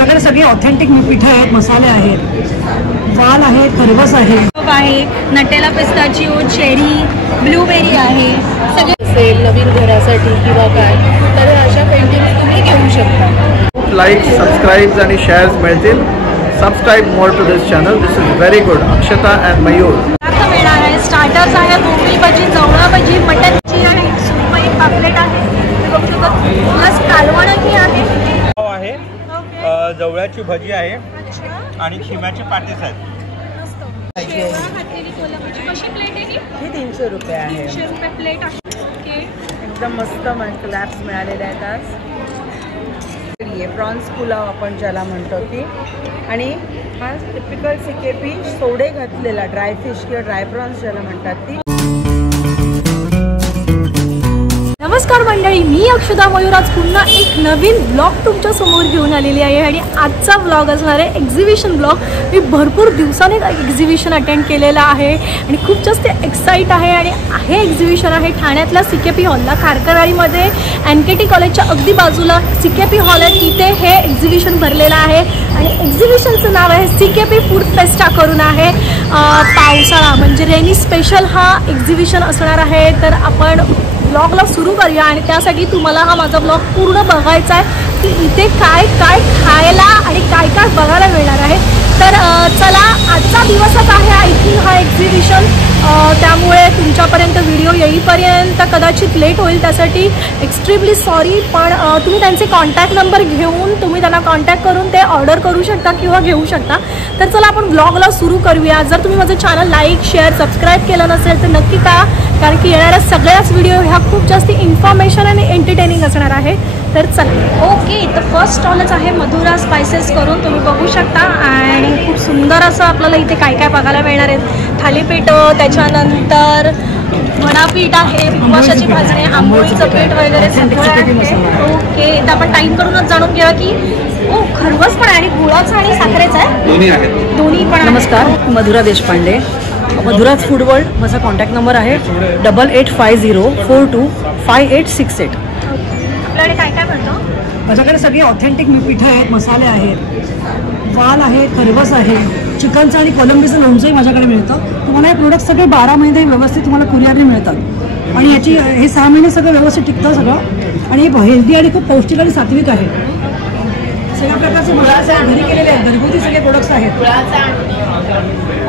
माझ्याकडे सगळे ऑथेंटिक पिठं आहेत, मसाले आहेत, वाल आहे, खरवस आहे, नटेला पिस्ताचिओ, चेरी, ब्लूबेरी आहे. सगळे नवीन घरासाठी किंवा काय तर अशा पेंटिंग तुम्ही घेऊ शकता. लाईक, सबस्क्राईब्स आणि शेअर्स मिळतील. Subscribe more to this channel. This is very good. Akshata and Mayur. मिळणार आहे. स्टार्टर्स आहे, बोंबील भजी, जवळा भजी, मटनची आहे, सुरमई पापलेट आहे, प्लस कालवणही आहे. जवळ्याची भजी आहे आणि खिम्याचे पाटेस आहेत. कशी प्लेट आहे ही 300 रुपये आहे. 300 रुपये प्लेट आहे. एकदम मस्त क्लॅप्स मिळालेले आहेत आज. प्रॉन्स पुलाव आपण ज्याला म्हणतो ती, आणि हा टिपिकल CKP सोडे घातलेला ड्राय फिश किंवा ड्राय प्रॉन्स ज्याला म्हणतात ती. नमस्कार मंडळी, मी अक्षता मयूर आज पुन्हा एक नवीन ब्लॉग तुमच्या समोर घेऊन आलेली आहे. आणि आजचा ब्लॉग असणार आहे एक्झिबिशन ब्लॉग. मी भरपूर दिवसाने एक्झिबिशन अटेंड केलेला आहे आणि खूप जास्त एक्साईट आहे. आणि हे एक्झिबिशन आहे ठाण्यातल्या CKP हॉलला, खारकरवाडीमध्ये NKT कॉलेजच्या अगदी बाजूला CKP हॉल आहे, तिथे हे एक्झिबिशन भरलेलं आहे. आणि एक्झिबिशनचं नाव आहे CKP फूड फेस्टा करून आहे. पावसाळा म्हणजे रेनी स्पेशल हा एक्झिबिशन असणार आहे. तर आपण ब्लॉगला सुरू करूया आणि त्यासाठी तुम्हाला हा माझा ब्लॉग पूर्ण बघायचा आहे की इथे काय काय खायला आणि काय काय बघायला मिळणार आहे. तर चला, आजचा दिवसच आहे आय थिंक हा एक्झिबिशन, त्यामुळे तुमच्यापर्यंत व्हिडिओ येईपर्यंत कदाचित लेट होईल, त्यासाठी एक्स्ट्रीमली सॉरी. पण तुम्ही त्यांचे कॉन्टॅक्ट नंबर घेऊन तुम्ही त्यांना कॉन्टॅक्ट करून ते ऑर्डर करू शकता किंवा घेऊ शकता. तर चला आपण ब्लॉगला सुरू करूया. जर तुम्ही माझं चॅनल लाईक, शेअर, सबस्क्राईब केलं नसेल तर नक्की करा, कारण की येणाऱ्या सगळ्याच व्हिडिओ ह्या खूप जास्त इन्फॉर्मेशन आणि एंटरटेनिंग असणार आहे. तर चला, ओके. तर फर्स्ट स्टॉलच आहे मधुरा स्पायसेस करून, तुम्ही बघू शकता. आणि खूप सुंदर असं आपल्याला इथे काय काय बघायला मिळणार आहेत. थालीपीठ, त्याच्यानंतर वडापीठ आहे, उपवासाची भाजणी, आंबोळीचं पीठ वगैरे सगळं आहे. ओके, तर आपण टाईम करूनच जाणून घ्या की खरवस पण आहे आणि गुळाचं आणि साखरेचं आहे, दोन्ही पण. नमस्कार, मधुरा देशपांडे, मधुराज फूड वर्ल्ड. माझा कॉन्टॅक्ट नंबर आहे 8850425868. आपल्याकडे काय काय मिळतं? माझ्याकडे सगळे ऑथेंटिक पिठं आहेत, मसाले आहेत, वाल आहे, खरवस आहे, चिकनचं आणि कोलंबीचं लोणचंही माझ्याकडे मिळतं. तुम्हाला हे प्रोडक्ट सगळे 12 महिने व्यवस्थित तुम्हाला कुरिअरने मिळतात. आणि याची हे 6 महिने सगळं व्यवस्थित टिकतं सगळं. आणि हे हेल्दी आणि खूप पौष्टिक आणि सात्विक आहे. सगळ्या प्रकारचे गुळाचे घरी केलेले आहेत, घरगुती सगळे प्रोडक्ट्स आहेत.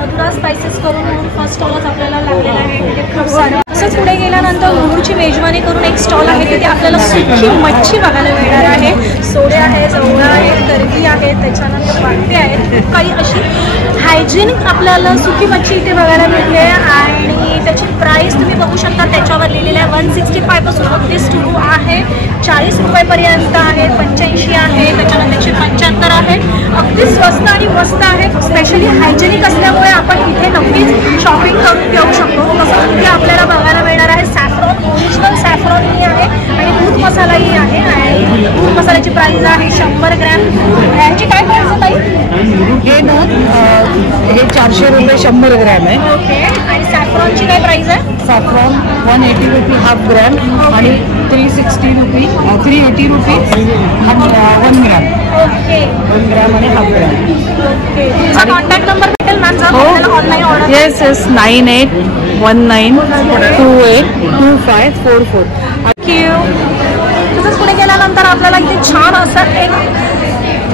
मधुरा स्पायसेस करून फर्स्ट स्टॉलच आपल्याला लागलेला आहे. तिथे खूप सारं. तसंच पुढे गेल्यानंतर मुरुडची मेजवानी करून एक स्टॉल आहे, तिथे आपल्याला सुकी मच्छी बघायला मिळणार आहे. सोडे आहे, जवळा आहे, करगी आहे, त्याच्यानंतर वाटते आहेत. खूप काही अशी हायजेनिक आपल्याला सुकी मच्छी इथे बघायला मिळते. आणि त्याची प्राईस तुम्ही बघू शकता, त्याच्यावर लिहिलेलं आहे 165 पासून अगदी सुरू आहे, 40 रुपयेपर्यंत आहे, 85 आहे, त्याच्यानंतर 175 आहे. अगदी स्वस्त आणि मस्त आहे. स्पेशली हायजेनिक असल्यामुळे आपण इथे नक्कीच शॉपिंग करून घेऊ शकतो. तसं इथे आपल्याला बघायला मिळणार आहे सॅफ्रॉन, ओरिजिनल सॅफ्रॉनही आहे आणि दूध मसालाही आहे. आणि दूध मसाल्याची प्राईस आहे 100 ग्रॅम. यांची काय प्राईस आहे ताई? हे ना हे 400 रुपये 100 ग्रॅम आहे. ओके. आणि सॅफ्रॉनची काय प्राईस आहे? सॅफ्रॉन 180 रुपये हाफ ग्रॅम आणि 380 रुपये 380 रुपये 1 ग्रॅम. ओके, 1 ग्रॅम आणि हाफ ग्रॅम. ओके. तुमचा कॉन्टॅक्ट नंबर भेटेल मॅम जर आपल्याला online order? Yes yes, 9819282544. Thank you. तसंच पुढे गेल्यानंतर आपल्याला इथे छान असं एक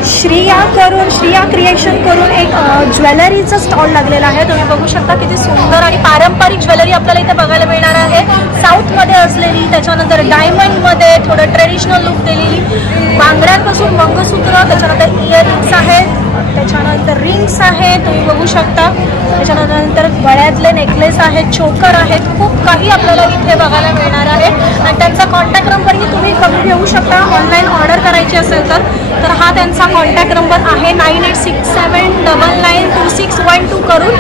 श्रिया क्रिएशन करून एक ज्वेलरीचा स्टॉल लागलेला आहे. तुम्ही बघू शकता किती सुंदर आणि पारंपरिक ज्वेलरी आपल्याला इथे बघायला मिळणार आहे. साऊथमध्ये असलेली, त्याच्यानंतर डायमंडमध्ये थोडं ट्रेडिशनल लुक दिलेली, बांगड्यांपासून मंगळसूत्र, त्याच्यानंतर इयरिंग्स आहेत, त्याच्यानंतर रिंग्स आहेत, तुम्ही बघू शकता. त्याच्यानंतर गळ्यातले नेकलेस आहेत, चोकर आहेत, खूप काही आपल्याला इथे बघायला मिळणार आहे. आणि त्यांचा कॉन्टॅक्ट नंबरही तुम्ही करून घेऊ शकता ऑनलाईन ऑर्डर करायची असेल तर. तर हा त्यांचा कॉन्टॅक्ट नंबर आहे 9867992612 करून.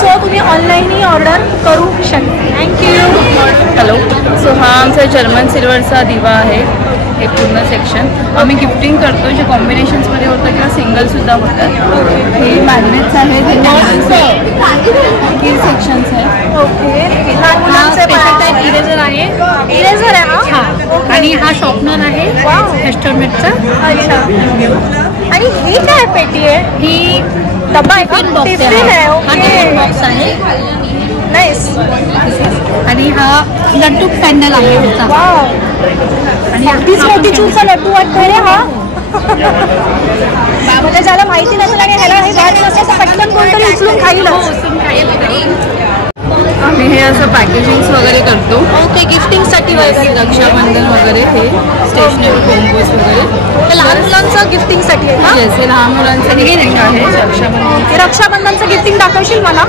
सो तुम्ही ऑनलाईनही ऑर्डर करू शकता. थँक्यू. हॅलो. सो हा आमचा जर्मन सिल्वरचा दिवा आहे. हे पूर्ण सेक्शन आम्ही गिफ्टिंग करतो, जे कॉम्बिनेशन्समध्ये होतं किंवा सिंगल सुद्धा होतात. हे मॅग्नेट्स आहेत, हे की सेक्शन्स आहेत. ओके, हा स्पेशल टाईप इरेझर आहे. इरेझर आहे हा. आणि हा शॉर्पनर आहे एस्टोमेटचा. अच्छा, आणि ही काय पेटी आहे? ही डब्बा आहे का? टिफिन आहे. ओके, बॉक्स आहे. नाईस. आणि हा लड्डू पॅन्डल आहे ह्याचा. वाव, आणि अगदीच मोतीचूरचा लड्डू वाटतोय रे हा. म्हणजे ज्याला माहिती नसेल आणि ह्याला हे बाहेर नसेल तर पटकन कोणतरी उचलून खाईल. आम्ही हे असं पॅकेजिंग्स वगैरे करतो. ओके, गिफ्टिंगसाठी वगैरे, रक्षाबंधन वगैरे, हे स्टेशनरी कॉम्पोज वगैरे. हे लहान मुलांचं गिफ्टिंगसाठी आहे का? येस, हे लहान मुलांचं गिफ्टिंग आहे. रक्षाबंधन, रक्षाबंधनचं गिफ्टिंग दाखवशील मला?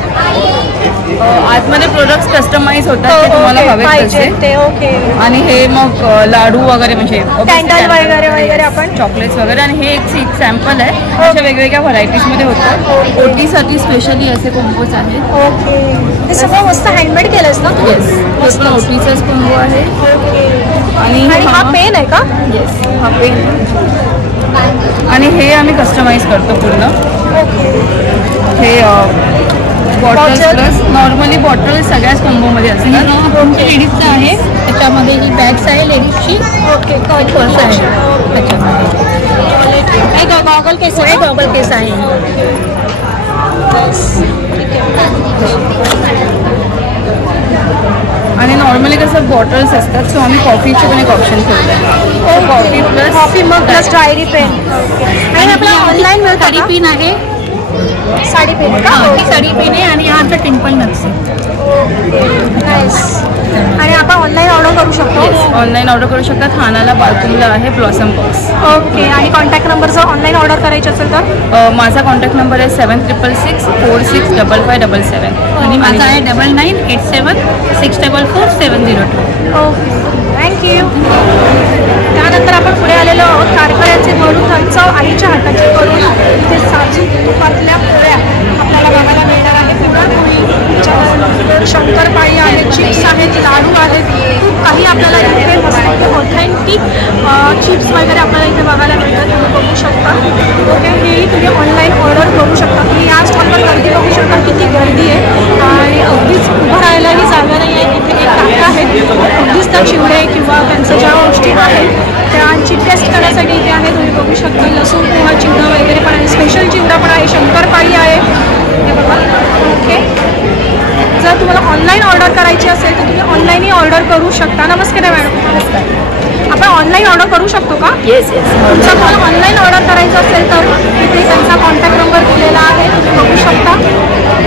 आतमध्ये प्रोडक्ट्स कस्टमाइज होतात ते तुम्हाला हवे तसे. ते ओके. आणि हे मग लाडू वगैरे म्हणजे कॅन्डल वगैरे आपण चॉकलेट्स वगैरे. आणि हे एक सॅम्पल आहे, अशा वेगवेगळ्या व्हरायटीजमध्ये होतात. ओटीसाठी स्पेशली असे कॉम्पोज आहेत. ओके, ते सगळं मस्त हँडमेड केलंस ना तू? येस, हे पण ओटीचाच कॉम्बो आहे. आणि हा पेन आहे का? येस, हा पेन. आणि हे आम्ही कस्टमाइज करतो पूर्ण. हे बॉटल्स प्लस नॉर्मली बॉटल सगळ्याच कॉम्बोमध्ये असतात. लेडीजचं आहे, त्याच्यामध्ये ही बॅग्स आहे लेडीजची. ओके, पर्स आहे त्याच्यामध्ये. गॉगल केस आहे. गॉगल केस आहे. आणि नॉर्मली कसं बॉटल्स असतात, सो आम्ही कॉफीचे पण एक ऑप्शन ठेवतो. Coffee plus coffee mug plus diary pen. आणि आपला ऑनलाईन मिळतं साडी का? पिन आहे. साडी पेन का? ही साडी पेन आहे. आणि हा आमचा टिम्पल नट्स आहे. नाईस. आणि आपण ऑनलाईन ऑर्डर करू शकतो? ऑनलाईन ऑर्डर करू शकतात. हानाला बाल्कनीला आहे ब्लॉसम बॉक्स. ओके, आणि कॉन्टॅक्ट नंबर जर ऑनलाईन ऑर्डर करायची असेल तर? माझा कॉन्टॅक्ट नंबर आहे 7666465577. आणि माझा आहे 9987674702. Okay, thank you. त्यानंतर आपण पुढे आलेलो आहोत. कारखान्याचे मरुदांचं आईच्या हाताचे करून इथे साजूक तुपातल्या पोळ्या आपल्याला बघायला मिळणार आहेत. त्याच्यानंतर शंकरपाळी आहेत, चिप्स आहेत, लाडू आहेत, खूप काही आपल्याला इथे मस्त ऑथेंटिक चिप्स वगैरे आपल्याला इथे बघायला मिळतात. तुम्ही बघू शकता. ओके, हेही तुम्ही ऑनलाईन ऑर्डर करू शकता. तुम्ही या स्टॉलवर गर्दी बघू शकता, किती गर्दी आहे. आणि अगदीच उभं राहायलाही जागा नाही आहे. इथे एक काका आहेत, अगदीच त्या चिवडे किंवा त्यांचं ज्या गोष्टी आहेत त्यांची टेस्ट करण्यासाठी इथे आहे. तुम्ही बघू शकता लसूण पोहा चिवडा वगैरे पण आहे. स्पेशल चिवडा पण आहे, शंकरपाळी आहे. हे बघा. ओके, जर तुम्हाला ऑनलाईन ऑर्डर करायची असेल तर तुम्ही ऑनलाईनही ऑर्डर करू शकता. नमस्कार मॅडम, आपण ऑनलाईन ऑर्डर करू शकतो का? Yes yes. जर तुम्हाला ऑनलाईन ऑर्डर करायचं असेल तर इथे त्यांचा कॉन्टॅक्ट नंबर दिलेला आहे, तुम्ही बघू शकता.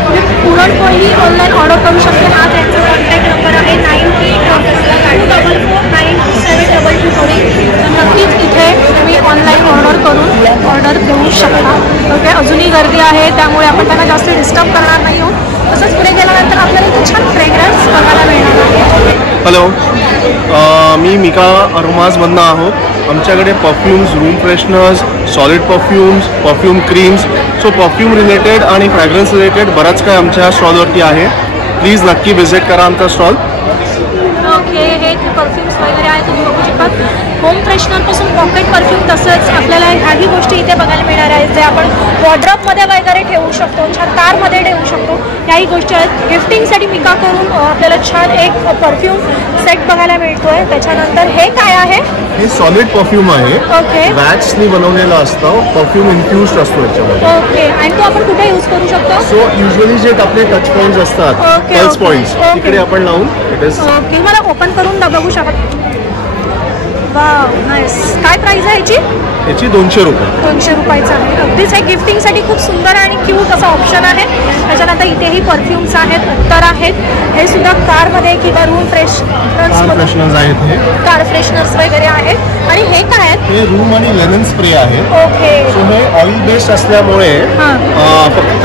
तुम्ही पुरणपोळी ऑनलाईन ऑर्डर करू शकता. हा त्यांचा कॉन्टॅक्ट नंबर आहे 98449722. नक्कीच इथे तुम्ही ऑनलाईन ऑर्डर करून ऑर्डर देऊ शकता. ओके, अजूनही गर्दी आहे त्यामुळे आपण त्यांना जास्त डिस्टर्ब करणार नाही आहोत. तसंच पुढे गेल्यानंतर आपल्याला इथे छान फ्रेग्रन्स बघायला मिळणार आहे. हॅलो, मी मिका अरोमाजमधनं आहोत. आमच्याकडे perfumes, room fresheners, solid perfumes, perfume creams, so perfume related आणि फ्रॅग्रन्स रिलेटेड बराच काय आमच्या स्टॉलवरती आहे. प्लीज नक्की व्हिजिट करा आमचा स्टॉल. ओके, हे परफ्यूम्स वगैरे आहे, तुम्ही बघू शकता. होम फ्रेशनरपासून पॉकेट परफ्यूम, तसंच आपल्याला ह्याही गोष्टी इथे बघायला मिळणार आहेत जे आपण वॉर्डरोबमध्ये वगैरे ठेवू शकतो, छान कारमध्ये ठेवू शकतो. याही गोष्टी आहेत. गिफ्टिंगसाठी मिका करून आपल्याला छान एक परफ्यूम सेट बघायला मिळतोय. त्याच्यानंतर हे काय आहे? हे सॉलिड परफ्यूम आहे. ओके, वॅक्सनी बनवलेलं असतं. परफ्यूम इन्फ्युज्ड असतो याच्यामध्ये. ओके, आणि तो आपण कुठे यूज करू शकतो? सो युजली जे आपले टच पॉईंट्स असतात, okay, pulse okay, points, okay. तिकडे आपण लावून इट इज. ओके, मला ओपन करून बघू शकत. Wow, nice. काय प्राइस आहे याची? याची 200 रुपये. 200 रुपयाचं आहे. अगदीच हे गिफ्टिंगसाठी खूप सुंदर आणि क्यूट असा ऑप्शन आहे. त्याच्यानंतर इथेही परफ्यूम्स आहेत, अत्तर आहेत. हे सुद्धा कारमध्ये किंवा रूम कार फ्रेशनर्स आहेत. हे कार फ्रेशनर्स वगैरे आहेत. आणि हे काय आहेत? हे रूम आणि लेमन स्प्रे आहे. ओके, सो हे ऑइल बेस्ड असल्यामुळे फक्त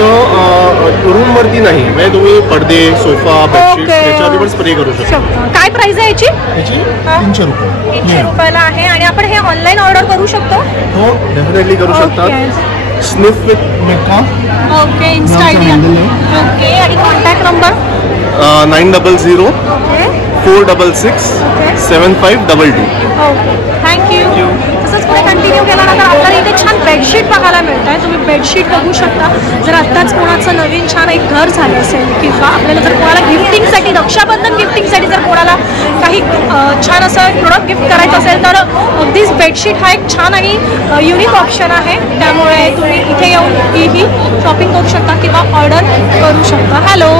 रूमवरती नाही, म्हणजे तुम्ही पडदे, सोफा, बेडशीट याच्यावरती पण स्प्रे करू शकता. काय प्राइस आहे याची? याची 300 रुपये. 300 रुपयाला आहे. आणि आपण हे ऑनलाईन ऑर्डर करू शकतो? हो, डेफिनेटली करू शकतात. Sniff with Mika. Okay, insta ID. Okay, आणि contact number 900 okay 466 7522. Okay, thank you. तसंच असंच पुढे कंटिन्यू केल्यानंतर आपल्याला इथे छान बेडशीट बघायला मिळत आहे. तुम्ही बेडशीट बघू शकता. जर आत्ताच कोणाचं नवीन छान एक घर झालं असेल किंवा आपल्याला जर कोणाला गिफ्टिंगसाठी, रक्षाबंधन गिफ्टिंगसाठी जर कोणाला काही छान असं प्रोडक्ट गिफ्ट करायचं असेल तर अगदीच बेडशीट हा एक छान आणि युनिक ऑप्शन आहे. त्यामुळे तुम्ही इथे येऊन ही शॉपिंग करू शकता किंवा ऑर्डर करू शकता. हॅलो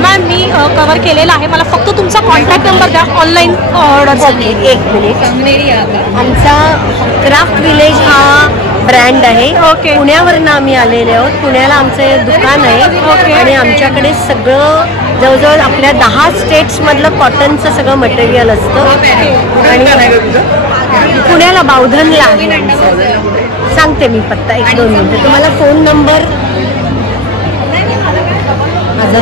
मॅम, मी कवर केलेला आहे. मला फक्त तुमचा कॉन्टॅक्ट नंबर द्या ऑनलाईन ऑर्डरसाठी. एक मिनिट. आमचा क्राफ्ट विलेज हा ब्रँड आहे. ओके. पुण्यावरनं आम्ही आलेले आहोत. पुण्याला आमचं दुकान आहे आणि आमच्याकडे सगळं जवळजवळ आपल्या 10 स्टेट्समधलं कॉटनचं सगळं मटेरियल असतं. आणि पुण्याला बावधनला आहे. सांगते मी पत्ता 1-2 मिनिटं. तुम्हाला फोन नंबर माझा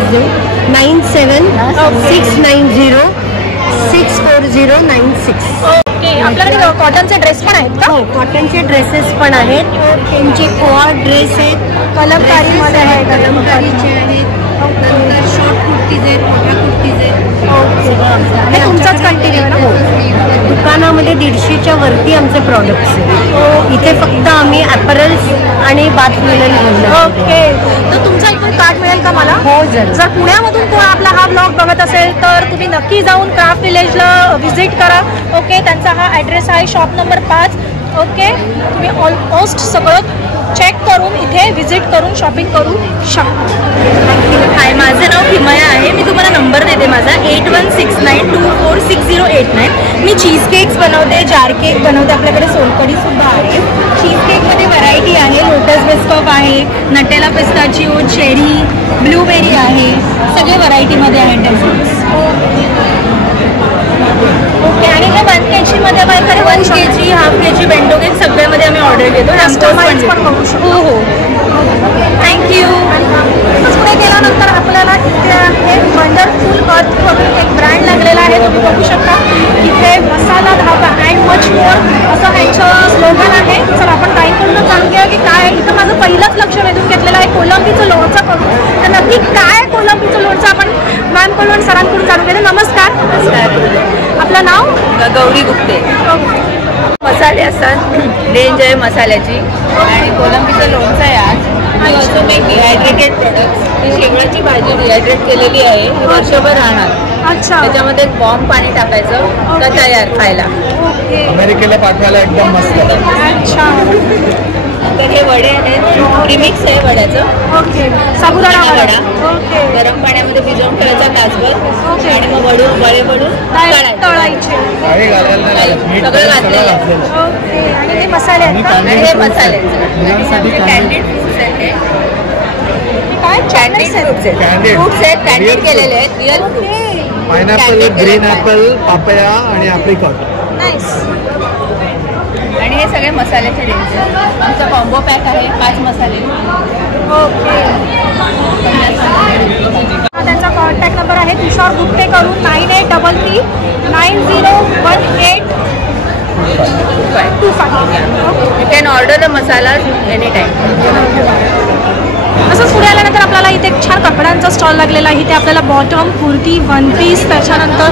9769064096. ओके. आपल्याकडे कॉटनचे ड्रेस पण आहेत का? हो, कॉटनचे ड्रेसेस पण आहेत. त्यांचे कोआ ड्रेस आहेत, कलमकारीमध्ये आहे. कलमकारीचे आहेत, शॉर्ट कुर्तीज आहेत, मोठ्या कुर्तीज आहेत. आणि तुमचाच कंटिन्यू आहे ना? दुकानामध्ये 150च्या वरती आमचे प्रॉडक्ट्स आहेत. इथे फक्त आम्ही ॲपरल्स आणि बाथ लिनन घेऊन. ओके. तर तुमचा इथून कार्ड मिळेल का मला? हो, जर पुण्यामधून कोण आपला हा ब्लॉग बघत असेल तर तुम्ही नक्की जाऊन क्राफ्ट विलेजला व्हिजिट करा. ओके. त्यांचा हा ॲड्रेस आहे शॉप नंबर 5. ओके. तुम्ही ऑलमोस्ट सगळं चेक करून इथे व्हिजिट करून शॉपिंग करू शकता. हाय, माझं नाव हिमया आहे. मी तुम्हाला नंबर देते माझा 8169246089. मी चीज केक्स बनवते, जार केक बनवते. आपल्याकडे सोलकढीसुद्धा आहे. चीज केकमध्ये व्हरायटी आहे. लोटस बिस्कॉप आहे, नटेला पिस्ताचिओ, चेरी, ब्लूबेरी आहे. सगळे व्हरायटीमध्ये आहे डेझर्ट्स. ओके. आणि हे 1 kg मध्ये वगैरे 1 kg, half kg bento cake सगळ्यामध्ये आम्ही ऑर्डर घेतो. कस्टमाइज पण करू शकतो. हो हो. थँक्यू. पुढे गेल्यानंतर आपल्याला इथे आहे वंडरफुल अर्थ करून एक ब्रँड लागलेला आहे. तुम्ही बघू शकता इथे मसाला धाबा अँड मच मोर असं ह्यांचं स्लोगन आहे. चला आपण काहीकडून जाणून घेऊया की काय आहे. इथं माझं पहिलंच लक्ष वेधून घेतलेलं आहे कोलंबीचं लोणचं करून. तर नक्की काय आहे कोलंबीचं लोणचं आपण मॅमकडून सरांकडून जाणून घेतो. नमस्कार. आपलं नाव? गौरी गुप्ते. मसाले असतात, रेंज आहे मसाल्याची. आणि कोलंबीचं लोणचं आहे आज. Also make dehydrated products. ही शेवळाची भाजी डिहायड्रेट केलेली आहे, ही वर्षभर राहणार. अच्छा. त्याच्यामध्ये बॉम्ब पाणी टाकायचं तर तयार खायला. अमेरिकेला पाठवायला एकदम मस्त. अच्छा. तर हे वडे आहेत, प्रीमिक्स आहे वड्याचं. ओके. साबुदाणा वडा. ओके. गरम पाण्यामध्ये भिजवून ठेवायचा तासभर आणि मग वळे वडून तळायचे. सगळं घातलेलं आहे. ओके. आणि हे मसाले आहेत का? आणि हे मसाले कॅन्डिड फ्रुट्स आहेत. काय कॅन्डिड फ्रुट्स आहेत, कॅन्डिड केलेले आहेत, real fruits. Pineapple, green apple, papaya आणि ॲप्रिकॉट. नाईस. आणि हे सगळे मसाल्याचे ड्रिंक्स. आमचा कॉम्बो पॅक आहे 5 मसाले. ओके. त्यांचा कॉन्टॅक्ट नंबर आहे तुषार गुप्ते करून 9833 901825. You can order the masala any time. असंच पुढे आल्यानंतर आपल्याला इथे छान कपड्यांचा स्टॉल लागलेला आहे. इथे आपल्याला बॉटम, कुर्ती, 1 पीस, त्याच्यानंतर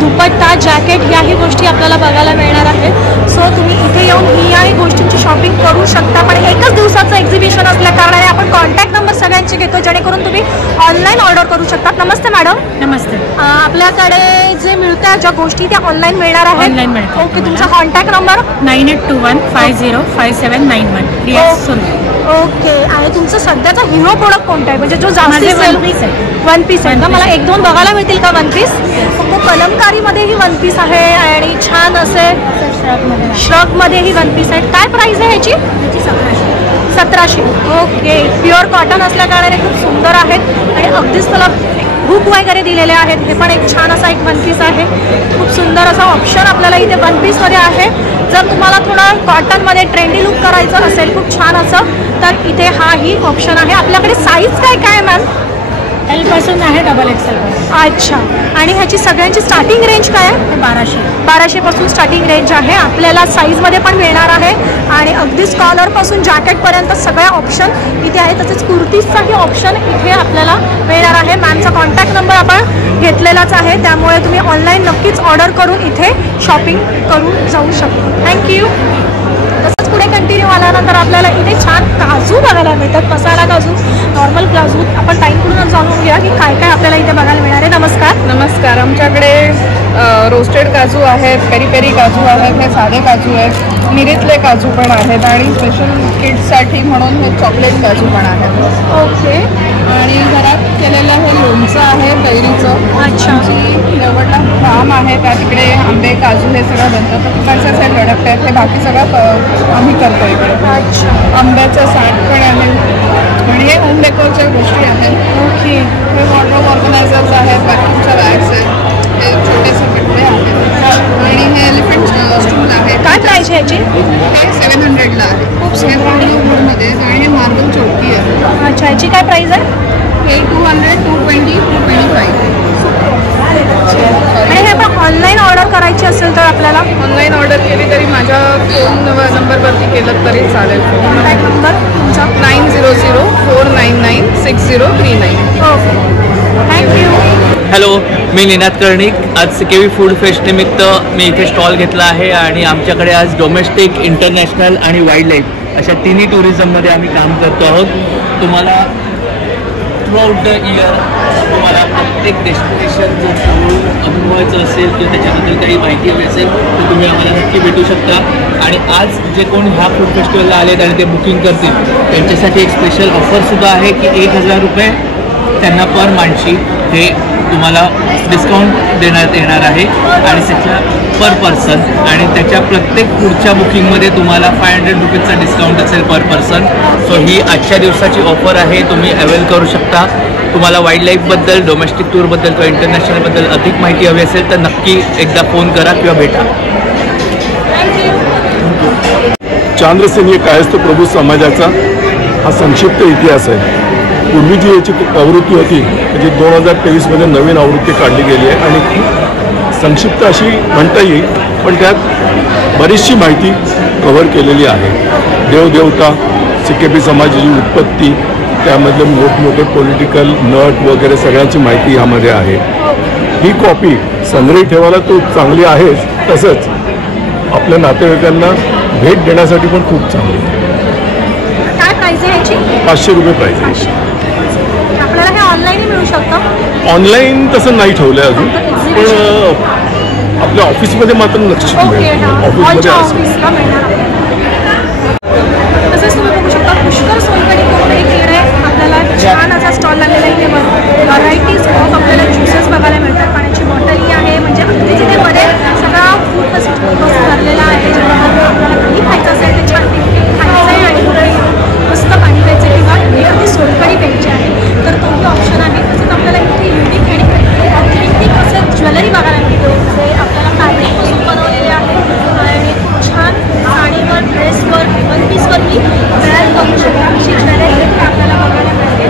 दुपट्टा, जॅकेट ह्याही गोष्टी आपल्याला बघायला मिळणार आहेत. सो तुम्ही इथे येऊन ह्याही गोष्टींची शॉपिंग करू शकता. पण एकच दिवसाचं एक्झिबिशन असल्या कारणाने आपण कॉन्टॅक्ट नंबर सगळ्यांचे घेतो जेणेकरून तुम्ही ऑनलाईन ऑर्डर करू शकता. नमस्ते मॅडम. नमस्ते. आपल्याकडे जे मिळतं ज्या गोष्टी त्या ऑनलाईन मिळणार आहेत. ऑनलाईन मिळतं. ओके. तुमचा कॉन्टॅक्ट नंबर? 9821505791. ओके. आणि तुमचं सध्याचा हिरो प्रोडक्ट कोणता आहे म्हणजे जो जास्त 1 पीस आहे का? मला 1-2 बघायला मिळतील का 1 पीस? फक्त कलमकारीमध्ये ही 1 पीस आहे आणि छान असे श्रगमध्ये ही 1 पीस आहे. काय प्राइस आहे ह्याची? 1700. ओके. प्युअर कॉटन असल्या कारणाने खूप सुंदर आहेत आणि अगदीच त्याला हुक वगैरे दिलेले आहेत. हे पण एक छान असा एक 1 पीस आहे. खूप सुंदर असा ऑप्शन आपल्याला इथे 1 पीसमध्ये आहे. जर तुम्हाला थोडं कॉटनमध्ये ट्रेंडी लुक करायचं असेल खूप छान असं तर इथे हाही ऑप्शन आहे. आपल्याकडे साईज काय काय मॅम? L आहे XXL. अच्छा, आणि ह्याची सगळ्यांची स्टार्टिंग रेंज काय आहे? 1200 पासून स्टार्टिंग रेंज आहे. आपल्याला साईजमध्ये पण मिळणार आहे आणि अगदी स्कॉलरपासून जॅकेटपर्यंत सगळ्या ऑप्शन इथे आहे. तसेच कुर्तीजचाही ऑप्शन इथे आपल्याला मिळणार आहे. मॅमचा कॉन्टॅक्ट नंबर आपण घेतलेलाच आहे, त्यामुळे तुम्ही ऑनलाईन नक्कीच ऑर्डर करून इथे शॉपिंग करून जाऊ शकता. थँक्यू. तसंच पुढे कंटिन्यू आल्यानंतर आपल्याला इथे छान काजू बघायला मिळतात. मसाला काजू, नॉर्मल काजू. आपण टाईमकडूनच जाणून घ्या की काय काय आपल्याला इथे बघायला मिळणार आहे. नमस्कार. आमच्याकडे रोस्टेड काजू आहेत, पेरी पेरी काजू आहेत, हे साधे काजू आहेत, मिरीतले काजू पण आहेत आणि स्पेशल किड्ससाठी म्हणून हे चॉकलेट काजू पण आहेत. ओके. आणि घरात केलेलं हे लोणचं आहे कैरीचं. अच्छा. एवढा फार्म आहे, त्या तिकडे आंबे काजू हे सगळं बनतं. तर तिकडचंच हे प्रोडक्ट आहेत, हे बाकी सगळं आम्ही करतो इकडे. अच्छा. आंब्याचं साठ पण आहे आणि हे होम डेकोरच्या गोष्टी आहेत. ओके. हे वॉर्डरोब ऑर्गनायझर्स आहेत, वॅक्यूमच्या बॅग्स आहेत, हे छोटेसे कपडे आहेत आणि हे एलिफंट स्टूल आहे. काय प्राईस आहे याची? हे 700ला आहे. खूप सुंदर वुडमध्ये आणि हे मार्बल चौकी आहे. अच्छा, याची काय प्राईस आहे? हे 200, 220, 225. आणि हे आपण ऑनलाईन ऑर्डर करायची असेल तर आपल्याला ऑनलाईन ऑर्डर केली तरी माझ्या फोन नंबरवरती केलं तरी चालेल. कॉन्टॅक्ट नंबर तुमचा 9004996039. ओके. थँक्यू. हॅलो, मी निनाद कर्णिक. आज सिकेवी फूड फेस्ट निमित्त मी इथे स्टॉल घेतला आहे आणि आमच्याकडे आज डोमेस्टिक, इंटरनॅशनल आणि वाईल्ड लाईफ अशा तिन्ही टुरिझममध्ये आम्ही काम करतो आहोत. तुम्हाला थ्रूआउट द इयर तुम्हाला प्रत्येक डेस्टिनेशन जर अनुभवायचं असेल किंवा त्याच्याबद्दल काही माहिती हवी असेल तर तुम्ही आम्हाला नक्की भेटू शकता. आणि आज जे कोण ह्या फूड फेस्टिवलला आलेत आणि ते बुकिंग करतील त्यांच्यासाठी एक स्पेशल ऑफरसुद्धा आहे की 1000 रुपये त्यांना पर माणशी हे तुम्हाला डिस्काउंट देण्यात येणार आहे आणि त्याच्या पर पर्सन आणि त्याच्या प्रत्येक पुढच्या बुकिंगमध्ये तुम्हाला 500 रुपीजचा डिस्काउंट असेल पर पर्सन. सो ही आजच्या दिवसाची ऑफर आहे, तुम्ही अवेल करू शकता. तुम्हाला वाईल्ड लाईफबद्दल, डोमेस्टिक टूरबद्दल किंवा इंटरनॅशनलबद्दल अधिक माहिती हवी असेल तर नक्की एकदा फोन करा किंवा भेटा. चांद्रसेन हे कायस्थ प्रभू समाजाचा हा संक्षिप्त इतिहास आहे. पूर्वी जी याची आवृत्ती होती म्हणजे 2023मध्ये नवीन आवृत्ती काढली गेली आहे आणि खूप संक्षिप्त अशी म्हणता येईल, पण त्यात बरीचशी माहिती कव्हर केलेली आहे. देवदेवता, सिकेपी समाजाची उत्पत्ती, त्यामधले मोठमोठे पॉलिटिकल नट वगैरे सगळ्यांची माहिती यामध्ये आहे. ही कॉपी संग्रही ठेवायला तो चांगली आहेच, तसंच आपल्या नातेवाईकांना भेट देण्यासाठी पण खूप चांगली. काय प्राईस आहे याची? 500 रुपये प्राईस आहे. आपल्याला हे ऑनलाईनही मिळू शकतं? ऑनलाईन तसं नाही ठेवलं आहे अजून, पण आपल्या ऑफिसमध्ये मात्र नक्कीच मिळेल. ऑफिसमध्ये ऑफिसला मिळणार. तसेच तुम्ही बघू शकता पुष्कर सोलकढी कोकणी केळे आपल्याला छान असा स्टॉल लागलेला इथे व्हरायटीज ऑफ आपल्याला ज्युसेस बघायला मिळतात. पाण्याची बॉटलही आहे, म्हणजे अगदी जिथे मध्ये सगळा फूड फेस्टिवल भरलेला आहे. जेव्हा आपल्याला काही खायचं असेल ते छान खायचं आहे आणि मस्त पाणी प्यायचं किंवा एखादी सोलकढी प्यायची आहे तर तोही ऑप्शन आहे. तसंच आपल्याला इथे युनिक आणि ऑथेंटिक असं ज्वेलरी बघायला मिळते. ते आपल्याला फॅब्रिकपासून बनवलेले आहे आणि छान साडीवर, ड्रेसवर, वन पीसवरही तयार करू शकता अशी ज्वेलरी आपल्याला बघायला मिळते.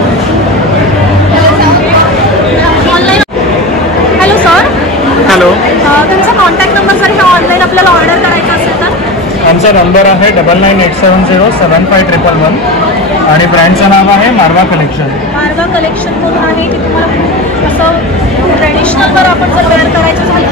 ऑनलाईन. Hello sir. हॅलो. तुमचा कॉन्टॅक्ट नंबर जर हे ऑनलाईन आपल्याला ऑर्डर करायचं असेल तर? आमचा नंबर आहे 9987075111 आणि ब्रँडचं नाव आहे मारवा कलेक्शन. मारवा कलेक्शन म्हणून आहे की तुम्हाला असं ट्रेडिशनलवर आपण जर वेअर करायचं झालं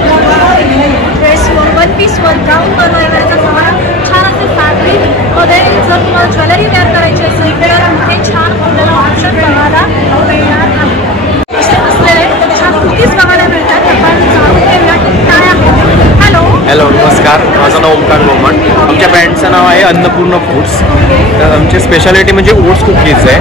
ड्रेसवर, वन पीसवर, गाऊनवर वगैरे तुम्हाला छान असे फॅब्रिकमध्ये जर तुम्हाला ज्वेलरी वेअर करायची असेल तर हे छान आपल्याला ऑप्शन बघायला मिळणार आहे. असलेले छान कुर्तीज बघायला मिळतात. आपण जाणून घेऊया की काय आहे. हॅलो, नमस्कार. माझं नाव ओमकार गोमट. आमच्या ब्रँडचं नाव आहे अन्नपूर्ण फूड्स. तर आमची स्पेशालिटी म्हणजे ओट्स कुकीज आहे.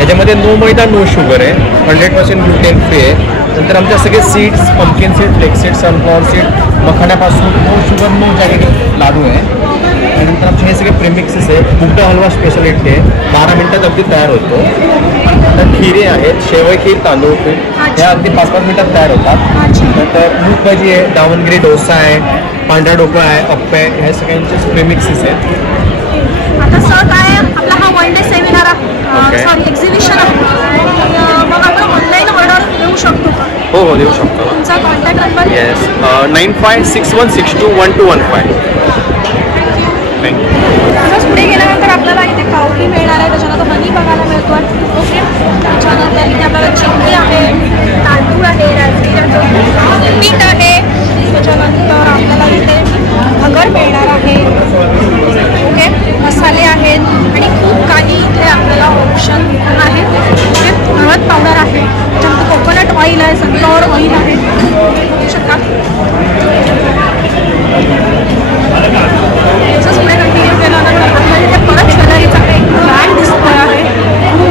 याच्यामध्ये नो मैदा, नो शुगर आहे, 100% ग्लुटेन फ्री आहे. नंतर आमच्या सगळे seeds, pumpkin seed, flax seed, sunflower seed, मखाण्यापासून नो शुगर, नो जॅकेट लाडू आहे. त्यानंतर आमचे हे सगळे प्रेमिक्सेस आहे. मुगडा हलवा स्पेशालिटी आहे, 12 मिनिटात अगदी तयार होतो. नंतर खिरे आहेत, शेवई खीर, तांदूळ खीर, ह्या अगदी 5-5 मिनिटात तयार होतात. नंतर मूग भाजी आहे, दावणगिरी डोसा आहे, पांढरा ढोकळा आहे, अप्पे आहे, ह्या सगळ्यांचे प्रेमिक्सेस आहेत. आता सर काय आपला हा वन डे सेमिनार आहे, सॉरी एक्झिबिशन आहे. मग आपण ऑनलाईन ऑर्डर हो देऊ शकतो. तुमचा कॉन्टॅक्ट नंबर? येस 9561621215. थँक्यू. तसंच पुढे गेल्यानंतर आपल्याला इथे कावली मिळणार आहे, त्याच्यानंतर हनी बघायला मिळतो आहे. ओके, त्याच्यानंतर इथे आपल्याला चिंकी आहे, तांदूळ आहे, राजगिराचं पीठ आहे, त्याच्यानंतर आपल्याला इथे भगर मिळणार आहे. ओके, मसाले आहेत आणि खूप काही इथे आपल्याला ऑप्शन आहे. ओके, हळद पावडर आहे, त्याच्यानंतर कोकोनट ऑइल आहे, सनफ्लॉवर ऑइल आहे, बघू शकता. तसंच पुढे कंटिन्यू केल्यानंतर आपल्याला इथे परत ज्वेलरीचा एक ब्रँड दिसतोय आहे.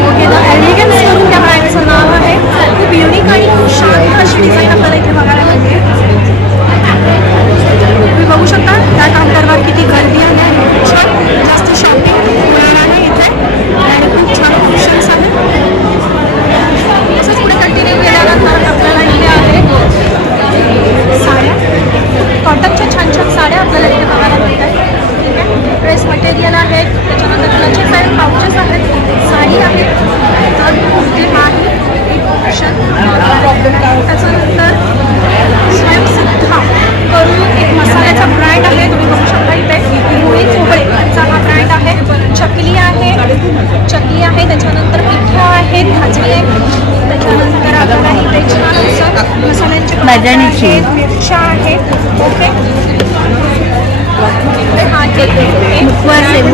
ओके, द एलिगन्स करून त्या ब्रँडचं नाव आहे. खूप युनिक आणि खूप शांत अशी डिझाईन आपल्याला इथे बघायला मिळते. तुम्ही बघू शकता त्या काउंटरवर किती गर्दी आहे, छान जास्त शॉपिंग आहे इथे आणि खूप छान ऑप्शन्स आहेत. तसंच पुढे कंटिन्यू केल्यानंतर आपल्याला इथे आहे साड्या, कॉटनच्या छान छान साड्या आपल्याला इथे बघायला मिळतात. ठीक आहे, ड्रेस मटेरियल आहे, त्याच्यानंतर क्लचेस आहेत, पाउचेस आहेत, साडी आहे, तर कुर्ती आहे एक ऑप्शन. त्याच्यानंतर स्वयंसिद्धा करून एक मसाल्याचा ब्रँड आहे, तुम्ही बघू शकता इथे मुळी चोबळेचा हा ब्रँड आहे. चकली आहे, त्याच्यानंतर पिठं आहेत, भाजणी आहे, त्याच्यानंतर आपल्याला इथे छान असं मसाल्यांचे आहेत, मिरच्या आहेत. ओके,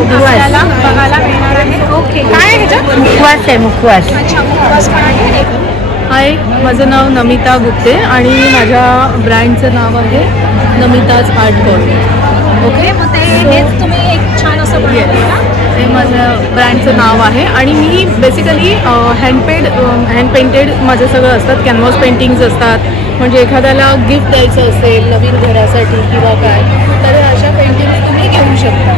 आपल्याला बघायला मिळणार आहे. ओके, काय आहे ह्याच्यात? मुखवास आहे, मुखवास. अच्छा, मुखवास पण आहे. हाय, माझं नाव नमिता गुप्ते आणि माझ्या ब्रँडचं नाव आहे नमिताज आर्ट कॉर्नर. ओके, मग ते हेच तुम्ही एक छान असं बनवलं ना? ते माझं ब्रँडचं नाव आहे आणि मी बेसिकली हँड पेंटेड माझं सगळं असतात. कॅनव्हास पेंटिंग्स असतात, म्हणजे एखाद्याला गिफ्ट द्यायचं असेल नवीन घरासाठी किंवा काय, तर अशा पेंटिंग्स तुम्ही घेऊ शकता.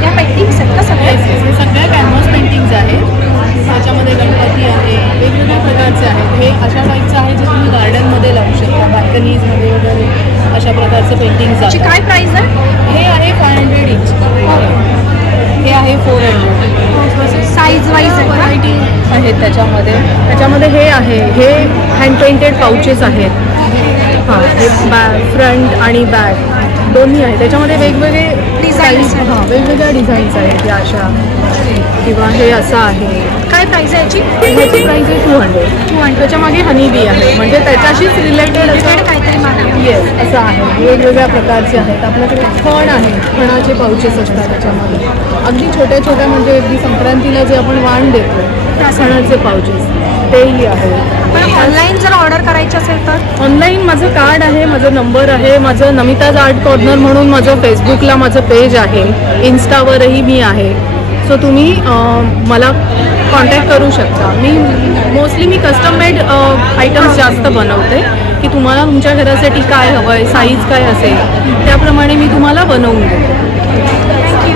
त्या पेंटिंग्स आहेत का सगळ्या? सगळ्या कॅनव्हास पेंटिंग्स आहेत. त्याच्यामध्ये गणपती आहे, वेगवेगळ्या प्रकारचे आहेत. हे अशा टाईपचं आहे जे तुम्ही गार्डनमध्ये लावू शकता, बाल्कनीजमध्ये वगैरे अशा प्रकारचे पेंटिंग्स आहेत. काय प्राईस आहे? हे आहे 500 इंच, हे आहे 400. साईज वाईज व्हरायटी आहेत त्याच्यामध्ये हे आहे, हे हँड पेंटेड पाउचेस आहेत. हां, हे फ्रंट आणि बॅक दोन्ही आहे. त्याच्यामध्ये वेगवेगळे डिझाईन्स, वेगवेगळ्या डिझाईन्स आहेत या अशा. किंवा हे असं आहे. काय प्राईस आहे याची? ह्याची प्राईस आहे 200. त्याच्यामागे हनी बी आहे, म्हणजे त्याच्याशीच रिलेटेड असं काहीतरी येस असं आहे. वेगवेगळ्या प्रकारचे आहेत. आपल्याकडे खण आहे, खणाचे पाउचेस असतात त्याच्यामध्ये. अगदी छोट्या छोट्या, म्हणजे अगदी संक्रांतीला जे आपण वाण देतो खणाचे पाउचेस तेही आहे. ऑनलाईन जर ऑर्डर करायची असेल तर? ऑनलाईन माझं कार्ड आहे, माझा नंबर आहे, माझं नमिताज आर्ट कॉर्नर म्हणून माझं फेसबुकला माझं पेज आहे, इन्स्टावरही मी आहे. सो तुम्ही मला कॉन्टॅक्ट करू शकता. मी कस्टम मेड आयटम्स जास्त बनवते, की तुम्हाला तुमच्या घरासाठी काय हवं आहे, साईज काय असेल त्याप्रमाणे मी तुम्हाला बनवून देते.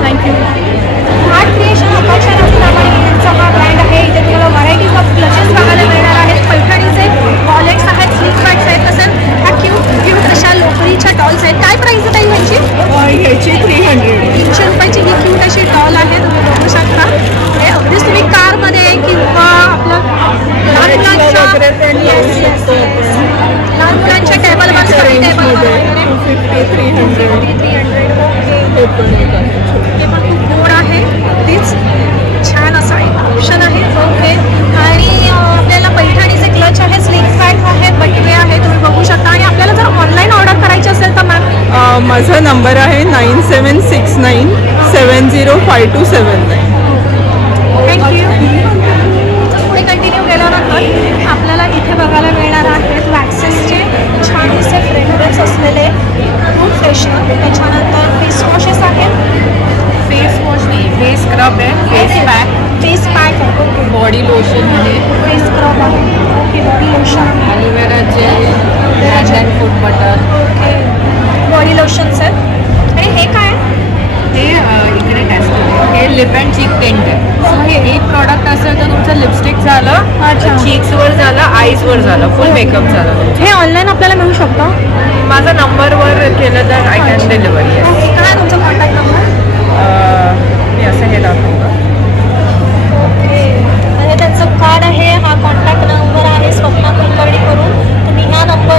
थँक्यू. आर्ट क्रिएशन आकर्षण यांचा हा ब्रँड आहे. इथे तुम्हाला व्हरायटीज ऑफ क्लचेस बघायला मिळणार आहेत, पैठणीचे वॉलेट्स आहेत, स्लीक बॅग्स आहेत, तसंच ह्या क्यूट अशा लोकरीच्या डॉल्स आहेत. काय प्राईस आहे ह्याची? 300 रुपयाची ही क्यूट अशी डॉल आहे, तुम्ही बघू शकता. अगदीच तुम्ही कारमध्ये किंवा आपलं लहान मुलांच्या टेबलवर, स्टडी टेबलवर वगैरे 300. हे पण खूप गोड आहे, अगदीच छान असा एक ऑप्शन आहे. ओके, आणि आपल्याला पैठणीचे क्लच आहे, स्लिक बॅग आहे, बटवे आहे, तुम्ही बघू शकता. आणि आपल्याला जर ऑनलाईन ऑर्डर करायची असेल तर मॅम? माझा नंबर आहे 9769705279. थँक्यू. पुढे कंटिन्यू केल्यानंतर आपल्याला इथे बघायला मिळणार आहेत वॅक्सेसचे छान असे फ्रेग्रन्स असलेले खूप फ्रेशनर. त्याच्यानंतर फेस वॉशेस आहेत, फेस वॉश नाही, फेस स्क्रब आहे, फेस पॅक आहे, ओके, बॉडी लोशन आहे, फेस स्क्रब आहे, okay, body lotion, aloe vera gel, food butter, okay, body lotions आहेत. आणि हे काय आहे? हे इकडे टेस्ट हे लिप अँड चीक टेंट आहे. हे एक प्रॉडक्ट असेल तर तुमचं लिपस्टिक झालं, चीक्सवर झालं, आईजवर झालं, फुल मेकअप झालं. हे ऑनलाईन आपल्याला मिळू शकतं? माझा नंबरवर केलं तर आय कॅन डिलिव्हरी आहे. काय तुमचा कॉन्टॅक्ट नंबर? मी असं हे दाखवतो. ओके, आणि त्यांचं कार्ड आहे, हा कॉन्टॅक्ट नंबर आहे, स्वप्ना कुलकर्णी करून तुम्ही ह्या नंबर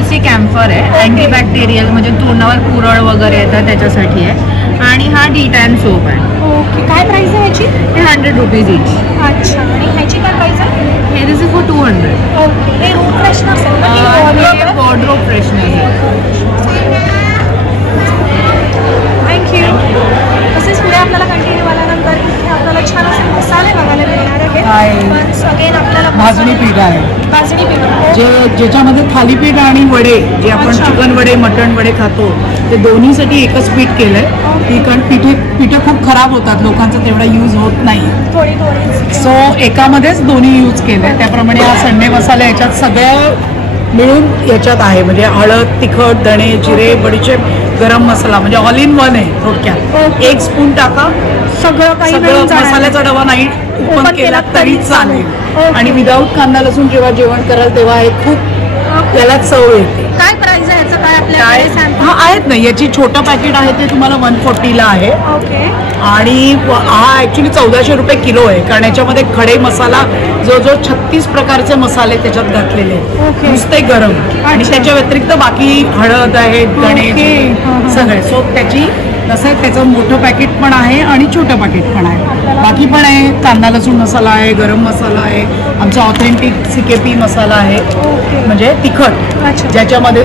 तुलसी कॅम्फर आहे, अँटीबॅक्टेरियल म्हणजे तोंडावर पुरळ वगैरे येतात त्याच्यासाठी आहे. आणि हा डी10 सोप आहे. ओके, काय प्राइस आहे ह्याची? हे 100 रुपीज इच. अच्छा, आणि ह्याची काय प्राइस आहे? हे दिस इज फॉर 200. ओके, हे रूम फ्रेशनर असेल ना? हे वॉर्डरोब फ्रेशनर आहे. थँक्यू. तसेच पुढे आपल्याला कंटिन्यू आल्यानंतर इथे आपल्याला छान असे मसाले बघायला मिळणार आहेत. पण अगेन आपल्याला भाजणी पीठ आहे, भाजणी पीठ ज्याच्यामध्ये थालीपीठ आणि वडे जे आपण चिकन वडे मटण वडे खातो ते दोन्हीसाठी एकच पीठ केलंय. ती कारण पिठं खूप खराब होतात, लोकांचा तेवढा यूज होत नाही, थोडी सो एकामध्येच दोन्ही यूज केलंय. त्याप्रमाणे हा संडे मसाला याच्यात सगळं मिळून याच्यात आहे. म्हणजे हळद, तिखट, धणे, जिरे, बडीशेप, गरम मसाला, म्हणजे ऑल इन वन आहे थोडक्यात. 1 स्पून टाका, सगळं मसाल्याचा डबा नाही ओपन केला तरी चालेल. आणि विदाऊट कांदा लसूण जेव्हा जेवण कराल तेव्हा हे खूप त्याला चव येते. काय प्राइस आहे याचं? काय आपल्याकडे हा आहेत ना, याची छोटं पॅकेट आहे ते तुम्हाला 140ला आहे. ओके. आणि हा ॲक्च्युली 1400 रुपये किलो आहे, कारण याच्यामध्ये खडे मसाला जवळजवळ 36 प्रकारचे मसाले त्याच्यात घातलेले आहेत, नुसते गरम. आणि त्याच्या व्यतिरिक्त बाकी हळद आहे, धणे, सगळे. सो त्याची तसं त्याचं मोठं पॅकेट पण आहे आणि छोटं पॅकेट पण आहे. बाकी पण आहे, कांदा लसूण मसाला आहे, गरम मसाला आहे, आमचा ऑथेंटिक CKP मसाला आहे, म्हणजे तिखट, ज्याच्यामध्ये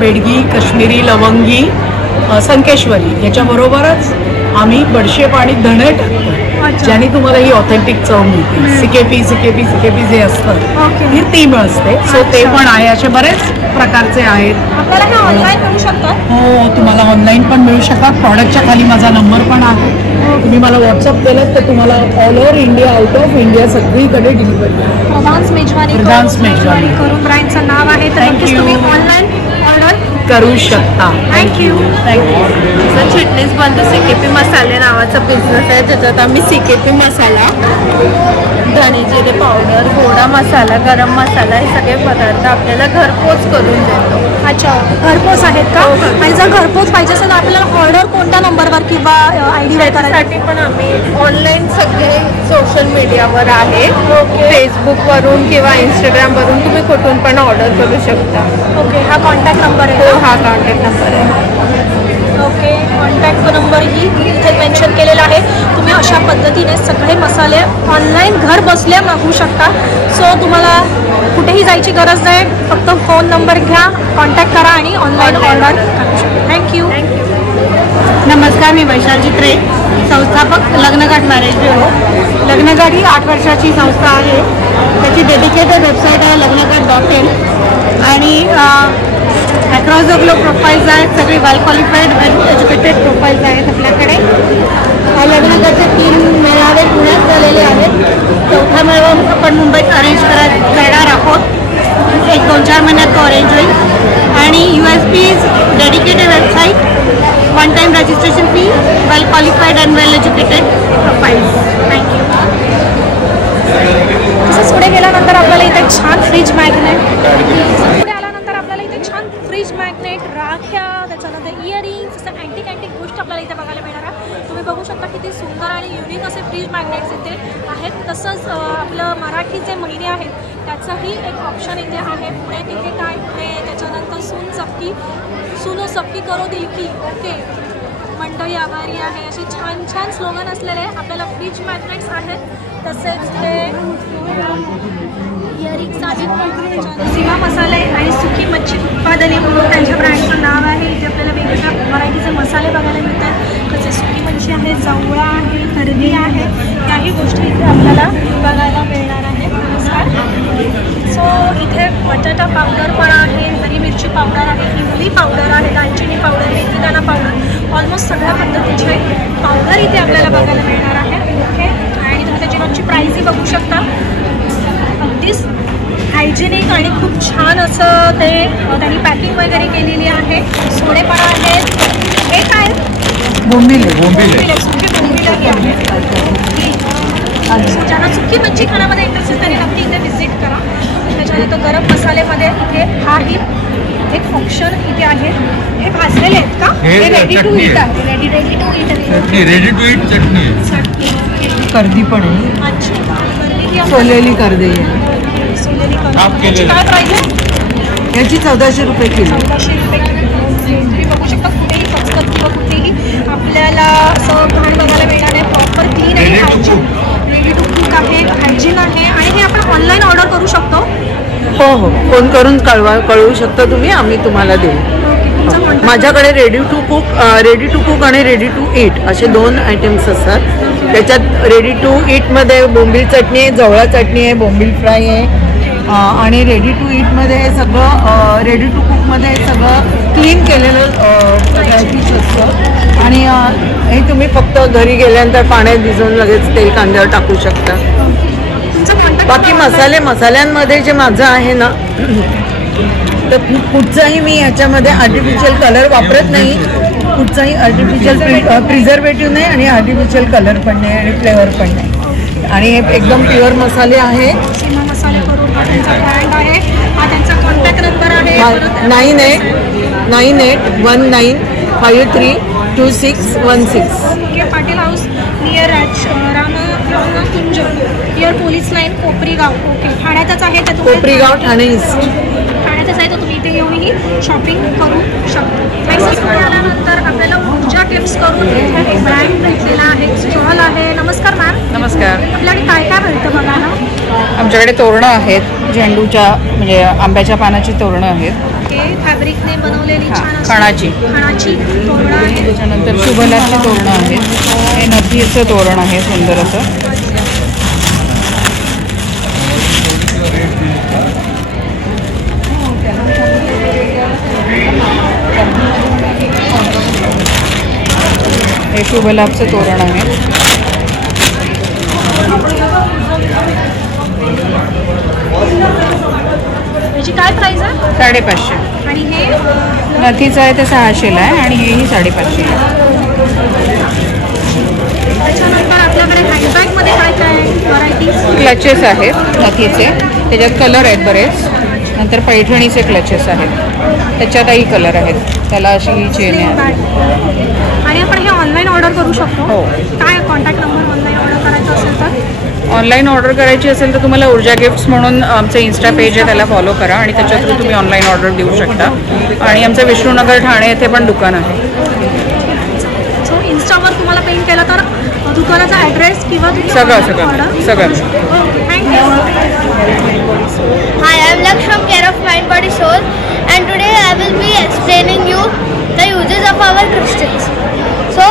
बेडगी, काश्मीरी, लवंगी, संकेश्वरी याच्याबरोबरच आम्ही बडशेप आणि धणे टाकतो, ज्याने तुम्हाला ही ऑथेंटिक चव मिळते. CKP जे असतं ही टीम असते. सो ते पण आहे. असे बरेच प्रकारचे आहेत. आपल्याला हे ऑनलाईन मिळू शकतात? हो, तुम्हाला ऑनलाईन पण मिळू शकतात. प्रॉडक्टच्या खाली माझा नंबर पण आहे. तुम्ही मला व्हॉट्सअप केलं तर तुम्हाला all over India, out of India सगळीकडे डिलिव्हरी. प्रधान्स मेजवानी करून ब्रँडचं नाव आहे, तर नक्कीच तुम्ही ऑनलाईन ऑर्डर करू शकता. थँक्यू. आमचं चिटणीस बंधू CKP मसाले नावाचा बिझनेस आहे, ज्याच्यात आम्ही CKP मसाला, धणे जिरे पावडर, गोडा मसाला, गरम मसाला हे सगळे पदार्थ आपल्याला घरपोच करून देतो. अच्छा, घरपोच आहेत का? आणि जर घरपोच पाहिजे असेल तर आपल्याला ऑर्डर कोणत्या नंबरवर किंवा ID वर करायसाठी पण आम्ही ऑनलाईन सगळे सोशल मीडियावर आहे. फेसबुकवरून किंवा इंस्टाग्रामवरून तुम्ही कुठून पण ऑर्डर करू शकता. ओके, हा कॉन्टॅक्ट नंबर आहे? हा कॉन्टॅक्ट नंबर आहे. ओके, कॉन्टॅक्ट नंबरही इथे मेन्शन केलेला आहे. तुम्ही अशा पद्धतीने सगळे मसाले ऑनलाईन घर बसल्या मागवू शकता. सो तुम्हाला कुठेही जायची गरज नाही, फक्त फोन नंबर घ्या, कॉन्टॅक्ट करा आणि ऑनलाईन ऑर्डर करू शकता. थँक्यू. नमस्कार, मी वैशाली चित्रे, संस्थापक लग्नघाट मॅरेज ब्युरो. लग्नघाट ही 8 वर्षाची संस्था आहे. त्याची डेडिकेटेड वेबसाईट आहे लग्नघाट.in. आणि अक्रॉस द ग्लोब प्रोफाईल्स आहेत, सगळी वेल क्वालिफाईड वेल एज्युकेटेड प्रोफाईल्स आहेत आपल्याकडे. लग्नघाटचे 3 मेळावे पुण्यात झालेले आहेत. 4था मेळावा आपण मुंबईत अरेंज करणार आहोत. 1-2-4 महिन्यात तो अरेंज होईल. आणि USP is dedicated website, one time registration fee, well qualified and well educated profiles. Thank you. तसंच पुढे गेल्यानंतर आपल्याला इथे छान फ्रीज मॅग्नेट, पुढे आल्यानंतर आपल्याला इथे छान फ्रीज मॅग्नेट, राख्या, त्याच्यानंतर इयरिंग्स, असं अँटिक गोष्ट आपल्याला इथे बघायला मिळणार आहे. तुम्ही बघू शकता किती सुंदर आणि युनिक असे फ्रीज मॅग्नेट्स इथे आहेत. तसंच आपलं मराठी जे महिने आहेत त्याचंही एक ऑप्शन इथे आहे. पुणे तिथे काय पुणे, त्याच्यानंतर सुनो सबकी करो दिल की. ओके, मंडई आभारी आहे, असे छान छान स्लोगन असलेले आपल्याला फ्रीज मॅग्नेट्स आहेत. तसेच हे इयरिंग्स आहेत. सीमा मसाले आणि सुकी मच्छी उत्पादने म्हणून त्यांच्या ब्रँडचं नाव आहे. इथे आपल्याला वेगवेगळ्या व्हरायटीचे मसाले बघायला मिळतात. तसेच सुकी मच्छी आहे, जवळा आहे, करडी आहे, याही गोष्टी इथे आपल्याला बघायला मिळणार आहेत. नमस्कार. सो इथे बटाटा पावडर पण आहे, हरी मिरची पावडर आहे, इमली पावडर आहे, दालचिनी पावडर, मेथीदाणा पावडर, ऑलमोस्ट सगळ्या पद्धतीचे पावडर इथे आपल्याला बघायला मिळणार आहे. ओके, आणि तुम्ही त्याची रोजची प्राईसही बघू शकता. अगदीच हायजेनिक आणि खूप छान असं ते त्यांनी पॅकिंग वगैरे केलेली आहे. सोडे पण आहेत. हे काय बोंबिले सुकी बोंबिले आहेत. ज्यांना सुकी मच्छी खाण्यामध्ये इंटरेस्ट आहे त्यांनी नक्की इथे व्हिजिट करा. त्याच्यानंतर गरम मसाल्यामध्ये इथे हाही एक ऑप्शन इथे आहे. हे भाजलेले आहेत का? हे रेडी टू ईट आहे. रेडी टू ईट चटणी. कर्दी पण आहे. अच्छा, सोलेली कर्दी आहे. सोलेली कर्दी काय प्राइस आहे? याची 1400 रुपये किलो. 1400 रुपये किलो. तुम्ही बघू शकता कुठेही कचकट किंवा कुठेही आपल्याला असं घाण बघायला मिळणार आहे. प्रॉपर क्लीन आहे, हायजीन, रेडी टू कुक आहे, हायजीन आहे आणि हे आपण ऑनलाईन ऑर्डर करू शकतो. हो, फोन करून कळवू शकता तुम्ही, आम्ही तुम्हाला देऊ. माझ्याकडे रेडी टू कुक आणि रेडी टू ईट असे 2 आयटम्स असतात. त्याच्यात रेडी टू ईटमध्ये बोंबील चटणी आहे, जवळा चटणी आहे, बोंबील फ्राय आहे आणि रेडी टू ईटमध्ये हे सगळं, रेडी टू कुकमध्ये हे सगळं क्लीन केलेलं डिश असतं आणि हे तुम्ही फक्त घरी गेल्यानंतर पाण्यात भिजवून लगेच तेल कांद्यावर टाकू शकता. बाकी मसाल्यांमध्ये जे माझं आहे ना, तर कुठचाही मी याच्यामध्ये आर्टिफिशियल कलर वापरत नाही. कुठचाही आर्टिफिशियल प्रिझर्वेटिव्ह नाही आणि आर्टिफिशियल कलर पण नाही आणि फ्लेवर पण नाही आणि हे एकदम प्युअर मसाले आहेत. सीमा मसाले करून हा त्यांचा ब्रँड आहे, हा त्यांचा कॉन्टॅक्ट नंबर आहे 9853261616. K Patil house near Ramkunj near police line Koprigaon. Okay, ठाण्यातच आहे ते. कोपरीगाव ठाणे ईस्ट ठाण्यातच आहे, तर तुम्ही इथे येऊनही शॉपिंग करू शकता. आल्यानंतर आपल्याला ऊर्जा टिप्स करून इथे एक ब्रँड भेटलेला आहे, स्टॉल आहे. नमस्कार मॅम. नमस्कार. आपल्याकडे काय काय भेटतं बघा ना. आमच्याकडे तोरणं आहेत, झेंडूच्या म्हणजे आंब्याच्या पानाची तोरणं आहेत. ओके, फॅब्रिकने बनवलेली छान खणाची तोरणं आहे. त्याच्यानंतर शुभलाची तोरणं आहेत. हे नथीचं तोरण आहे सुंदर असं. हे शुभलाभचं तोरण आहे. याची काय प्राइस आहे? 550. आणि हे नथीचं आहे ते 600ला आहे आणि हेही 550 आहे. त्याच्यानंतर आपल्याकडे हँडबॅगमध्ये काय काय व्हरायटीज? क्लचेस आहेत नथीचे, त्याच्यात कलर आहेत बरेच. नंतर पैठणीचे क्लचेस आहेत, त्याच्यातही कलर आहेत. त्याला अशी ही चेन आहे आणि आपण हे ऑनलाईन ऑर्डर करू शकतो. हो. काय कॉन्टॅक्ट नंबर ऑनलाईन ऑर्डर करायचं असेल तर? ऑनलाईन ऑर्डर करायची असेल तर तुम्हाला ऊर्जा गिफ्ट्स म्हणून आमचं इन्स्टा पेज आहे, त्याला फॉलो करा आणि त्याच्या थ्रू तुम्ही ऑनलाईन ऑर्डर देऊ शकता. आणि आमचं विष्णुनगर ठाणे येथे पण दुकान आहे. सो इन्स्टावर तुम्हाला पेन केलं तर दुकानाचा ॲड्रेस किंवा सगळं. Hi, I am Laksh from Care of Mind Body Soul, and today I will be explaining you the uses of our crystals. So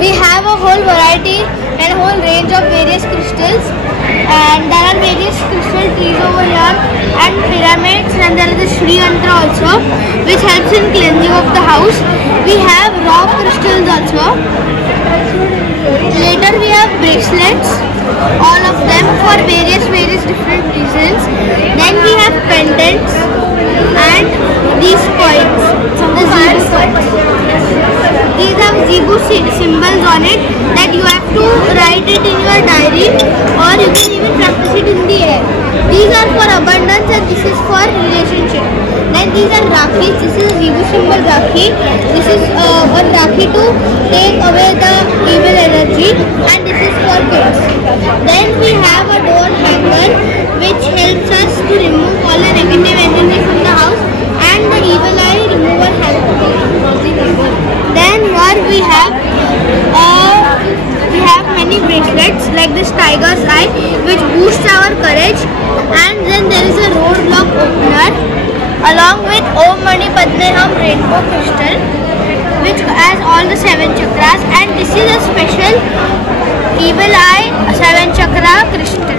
we have a whole variety and a whole range of various crystals, and there are various crystal trees over here and pyramids, and there is a Shri Yantra also which helps in cleansing of the house. We have rock crystals also. Later we have bracelets, all of them for various different reasons. Then we have pendants and these coins, the Zebu coins. These have Zebu symbols on it that you have to write it in your diary, or you can even practice it in the air. These are for abundance and this is for relationship. Then these are Rakhis. This is a Zebu symbol Rakhi. This is a Rakhi to take away the evil energy, and this is for kids. Then we have a door hanger which helps us to remove all the negative energy from the house and the evil eye remover hanger. Then what we have many bracelets like this tiger's eye which boosts our courage, and then there is a roadblock opener along with Om Mani Padme Hum rainbow crystal which has all the 7 chakras, and this is a special evil eye 7 chakra crystal.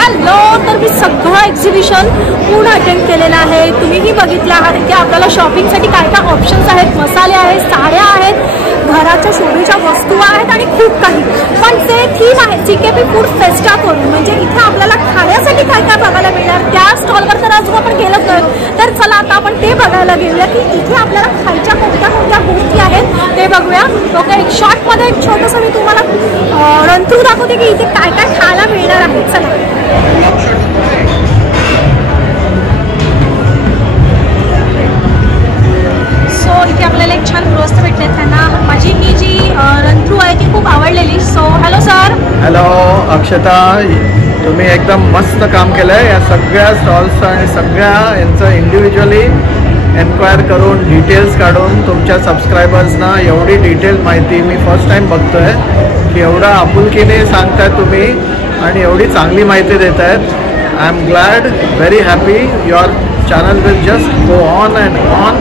Hello, तर मी सगळं exhibition पूर्ण attend केलेलं आहे. तुम्हीही बघितलं आहात की आपल्याला शॉपिंगसाठी काय काय ऑप्शन्स आहेत. मसाले आहेत, साड्या आहेत, घराच्या शोभेच्या वस्तू आहेत आणि खूप काही. पण ते थीम आहे CKP फूड फेस्टा करून, म्हणजे इथे आपल्याला खाण्यासाठी काय काय बघायला मिळणार. त्या स्टॉलवर तर अजून आपण गेलोच नाही, तर चला आता आपण ते बघायला घेऊया की इथे आपल्याला खायच्या कोणत्या कोणत्या गोष्टी आहेत ते बघूया. ओके, एक शॉर्टमध्ये एक छोटंसं मी तुम्हाला रन थ्रू दाखवते की इथे काय काय खायला मिळणार आहे. चला. सो इथे आपल्याला एक छान गृहस्थ भेटले, त्यांना माझी ही जी रन थ्रू आहे ती खूप आवडलेली. So hello sir. हॅलो अक्षता, तुम्ही एकदम मस्त काम केलं आहे. या सगळ्या स्टॉल्सचं आणि सगळ्या यांचं इंडिव्हिज्युअली एन्क्वायर करून डिटेल्स काढून तुमच्या सबस्क्रायबर्सना एवढी डिटेल माहिती मी फर्स्ट टाईम बघतो आहे की एवढा आपुलकीने सांगताय तुम्ही आणि एवढी चांगली माहिती देत आहेत. I am glad, very happy. Your channel will just go on and on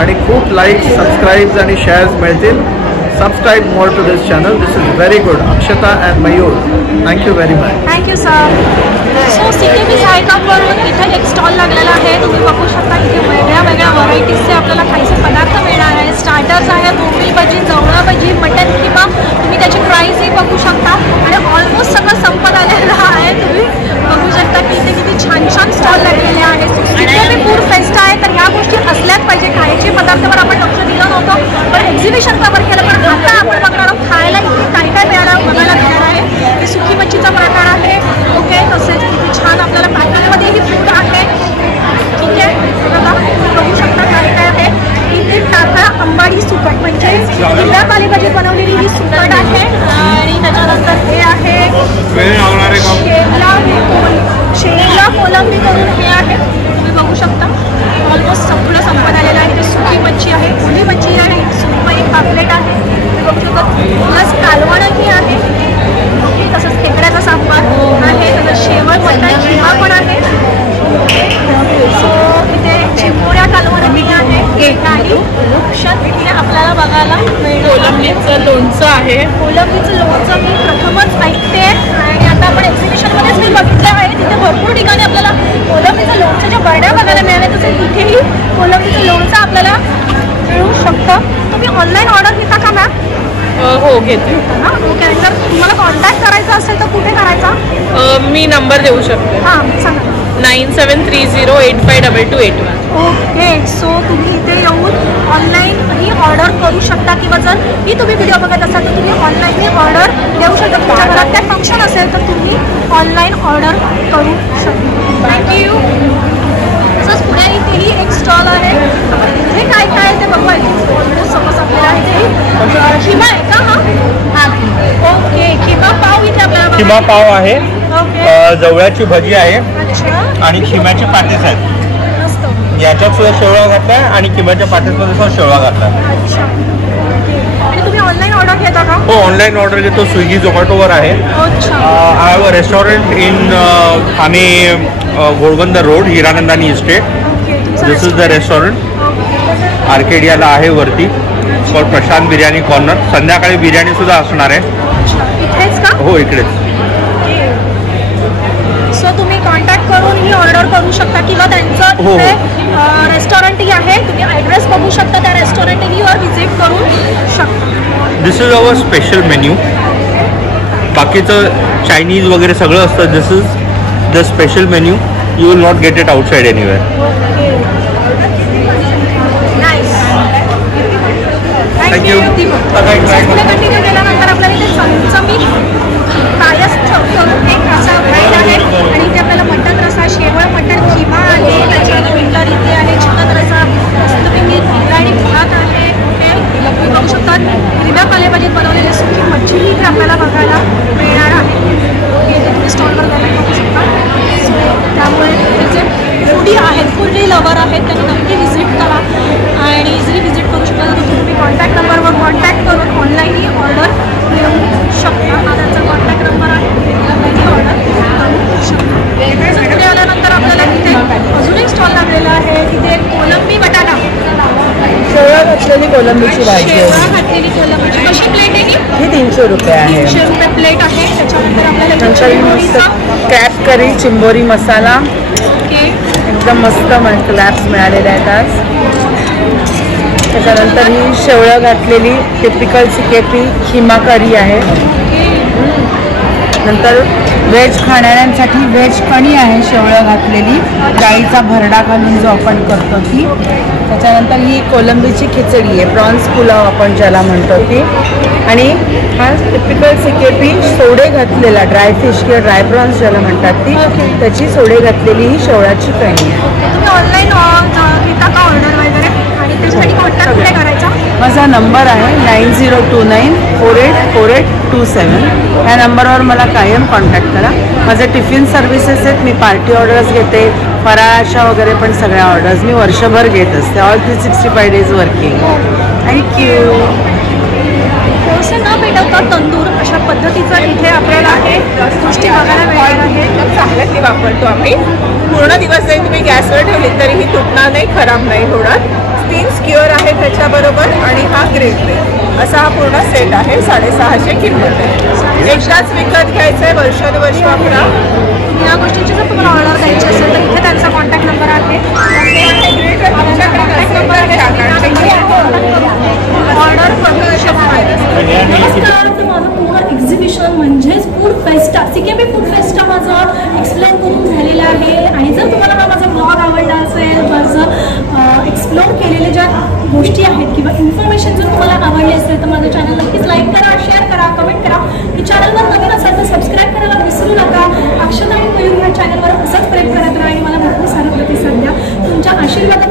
आणि खूप लाईक्स, सबस्क्राईब्स आणि शेअर्स मिळतील. Subscribe more to this channel. This is very good. Akshata and Mayur. Thank you very much. Thank you sir. So CKB सायकावरून इथे एक stall लागलेला आहे. तुम्ही बघू शकता इथे वेगळ्या वेगळ्या व्हरायटीजचे आपल्याला खायचे पदार्थ मिळणार आहे. स्टार्टर्स आहेत, बोंबील भजी, जवळा भजी, मटन किमा. तुम्ही त्याची प्राईसही बघू शकता आणि ऑलमोस्ट सगळं संपत आलेलं आहे. तुम्ही बघू शकता की इथे किती छान छान स्टॉल लागलेले आहेत. CKB फूड फेस्ट आहे तर ह्या गोष्टी असल्याच पाहिजे. खायचे पदार्थावर आपण लक्ष दिलं नव्हतं पण एक्झिबिशन कव्हर केलं. पण आता आपण बघणार आहोत खायला इथे काय काय मिळालं बघायला मिळणार आहे. ही सुकी मच्छीचा प्रकार आहे. ओके, तसेच किती छान आपल्याला पॅकिंगमध्येही फूड आहे. ठीक आहे, बघा बघू शकता काय काय आहे. इथे टाका अंबाडी सुकट म्हणजे हिरव्या पालेभाजीत बनवलेली ही सुकट आहे. आणि त्याच्यानंतर हे आहे शेला कोलंबी करून हे आहे. तुम्ही बघू शकता ऑलमोस्ट सगळं संपत आलेलं आहे. इथे सुकी मच्छी आहे, ओली मच्छी आहे, सुरमई पापलेट आहे. तुम्ही बघू शकता प्लस कालवणही आहे. ओके, तसंच खेकड्याचा सांबार आहे, तसंच शेवळ मटण किमा पण आहे. सो इथे चिंबोऱ्या कालवणही आहे. आणि ऑप्शन इथे आपल्याला बघायला मिळेल. कोलंबीचं लोणचं आहे. कोलंबीचं लोणचं मी प्रथमच ऐकते आणि आता आपण एक्झिबिशनमध्येच मी बघितलं आहे. तिथे भरपूर ठिकाणी आपल्याला कोलंबीचं लोणच्याच्या बरड्या बघायला मिळाल्या. तसं इथेही कोलंबीचं लोणचं आपल्याला मिळू शकतं. तुम्ही ऑनलाईन ऑर्डर घेता का मॅम? हो, घेते. हां, ओके. जर तुम्हाला कॉन्टॅक्ट करायचा असेल तर कुठे करायचा? मी नंबर देऊ शकते. हां, सांगा. 9730852281. ओके, सो तुम्ही इथे येऊन ऑनलाईनही ऑर्डर करू शकता किंवा जर ही तुम्ही व्हिडिओ बघत असाल तर तुम्ही ऑनलाईनही ऑर्डर देऊ शकता. तुमच्या घरात काय फंक्शन असेल तर तुम्ही ऑनलाईन ऑर्डर करू शकता. थँक्यू. तसंच पुढे इथेही एक स्टॉल आहे. इथे काय काय आहे ते बघा. ऑलरेडी समज आपल्याला आहे ते खिमा आहे का? हां, ओके. खिमा पाव इथे आपल्याला खिमा पाव आहे, जवळ्याची भजी आहे अच्छा आणि खिम्याचे पातेस आहेत. याच्यात सुद्धा शेवळा घातला आहे आणि खिम्याच्या पातेसमध्ये सुद्धा शेवळा घातला आहे. अच्छा, आणि तुम्ही ऑनलाईन ऑर्डर घेता का? हो, ऑनलाईन ऑर्डर घेतो. स्विगी झोमॅटोवर आहे. अच्छा. I have a restaurant in Thane Ghodbunder road, Hiranandani estate. This is the restaurant. आर्केडियाला आहे वरती फॉर प्रशांत बिर्याणी कॉर्नर. संध्याकाळी बिर्याणी सुद्धा असणार आहे. इथेच का? हो, इकडेच. सो तुम्ही कॉन्टॅक्ट करून ही ऑर्डर करू शकता किंवा त्यांचं तिथे रेस्टॉरंटही आहे. तुम्ही ॲड्रेस बघू शकता. त्या रेस्टॉरंटही वर व्हिजिट करू शकता. This is our special menu. बाकीचं चायनीज वगैरे सगळं असतं. This is the special menu. You will not get it outside anywhere. Thank you. पुढे कंटिन्यू केल्यानंतर आपल्याला इथे चमचमीत पायस करून एक रसा फ्राईड आहे आणि इथे आपल्याला मटण रसा, शेवळ मटण किमा आहे, त्याच्यानंतर इथे आहे चिकन रसा, तुम्ही बिर्याणी भात आहे. ओके, तुम्ही बघू शकता हिरव्या पालेभाजीत बनवलेली सुकी मच्छी इथे आपल्याला बघायला मिळणार आहे. ओके, इथे तुम्ही स्टॉलवर जायला बघू शकता. सो त्यामुळे इथे जे फूडी आहेत, फूडी लवर आहेत त्यांनी नक्की व्हिजिट करा आणि इझिली व्हिजिट करू शकता. तर तुम्ही कॉन्टॅक्ट नंबरवर कॉन्टॅक्ट करून ऑनलाईनही ऑर्डर देऊ शकता. हा त्यांचा कॉन्टॅक्ट नंबर आहे. ऑनलाईनही ऑर्डर करू शकता. पुढे आल्यानंतर आपल्याला तिथे अजून एक स्टॉल लागलेला आहे. तिथे कोलंबी बटाटा, शेवळा घातलेली कोलंबीची भाजी. शेवळा घातलेली कोलंबीची कशी प्लेट आहे ही 300 रुपये आहे. 300 रुपये प्लेट आहे. त्याच्यानंतर आपल्याला क्रॅब करी, चिंबोरी मसाला. ओके, एकदम मस्त क्लॅप्स मिळालेले आहेत आज. त्याच्यानंतर ही शेवळं घातलेली टिपिकल CKB खिमा करी आहे. नंतर व्हेज खाणाऱ्यांसाठी व्हेज कणी आहे शेवळं घातलेली, डाळीचा भरडा घालून जो आपण करतो ती. त्याच्यानंतर ही कोलंबीची खिचडी आहे, प्रॉन्स पुलाव आपण ज्याला म्हणतो ती. आणि हा टिपिकल CKB सोडे घातलेला ड्राय फिश किंवा ड्राय प्रॉन्स ज्याला म्हणतात ती, त्याची सोडे घातलेली ही शेवळाची कणी आहे. तुम्ही ऑनलाईन घेता का ऑर्डर वगैरे आणि त्याच्यासाठी कॉन्टॅक्ट कुठे करायचा? माझा नंबर आहे 9029484827. या नंबरवर मला कायम कॉन्टॅक्ट करा. माझे टिफिन सर्व्हिसेस आहेत, मी पार्टी ऑर्डर्स घेते, फराळाच्या वगैरे पण सगळ्या ऑर्डर्स मी वर्षभर घेत असते. All 365 days working. थँक्यू. कोळसे न पेटवता तंदूर अशा पद्धतीचा इथे आपल्याला आहे गोष्टी बघायला मिळणार आहे. चांगल्यातली वापरतो आम्ही. पूर्ण दिवस जरी तुम्ही गॅसवर ठेवली तरीही तुटणार नाही, खराब नाही होणार. 3 स्क्युअर आहे त्याच्याबरोबर आणि हा ग्रेट प्लेट असा हा पूर्ण सेट आहे. 650 किंमत आहे. एकदाच विकत घ्यायचं आहे, वर्षानुवर्ष वापरा. या गोष्टीची जर तुम्हाला ऑर्डर द्यायची असेल तर इथे त्यांचा कॉन्टॅक्ट नंबर आहे. ऑर्डर करू शकता. नमस्कार. तर माझं पूर्ण एक्झिबिशन म्हणजेच food Festa, CKB food Festa माझं एक्सप्लेन करून झालेलं आहे. आणि जर तुम्हाला हा माझा ब्लॉग आवडला असेल, माझं एक्सप्लोर केलेले ज्या गोष्टी आहेत किंवा इन्फॉर्मेशन जर तुम्हाला आवडली असेल तर माझं चॅनल नक्कीच लाईक करा, शेअर करा, कमेंट करा. की चॅनलवर नवीन असाल तर सबस्क्राईब करायला विसरू नका. अक्षता आणि मयूर या चॅनलवर असंच प्रेम करत राहा आणि मला भरपूर सारा प्रतिसाद द्या. तुमच्या आशीर्वाद